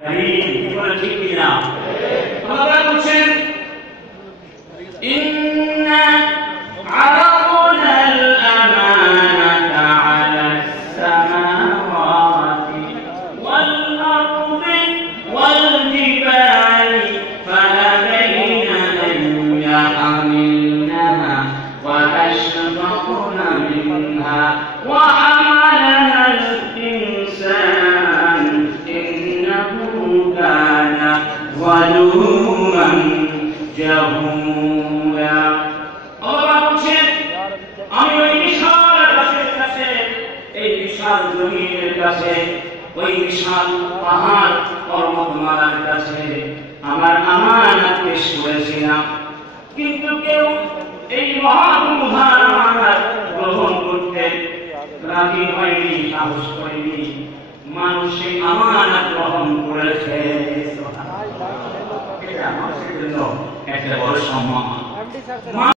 ঠিক কিনা? আল্লাহ বলছেন ইন্না আরাদনা আল-আমানাতা আলাস সামাওয়াতি ওয়াল আরদি ওয়াল জিবালি ফাআবাইনা আন ইয়াহমিলনাহা ওয়া আশফাকনা মিনহা ওয়া হামালাহা আল-ইনসান ইন্নাহু কানা যালুমান জাহুলা। আল্লাহ বলছেন আমি ওই বিশাল আকাশের কাছে, এই বিশাল জমিনের কাছে, ওই বিশাল পাহাড় পর্বতমালার কাছে আমার আমানত পেশ করেছিলাম, কিন্তু কেউ এই মহামূল্যবান আমানত গ্রহণ করতে রাজি হয়নি, সাহস করেনি। মানুষ সেই আমানত গ্রহণ করেছে। এটা মানুষের জন্য একটা বড় সম্মান।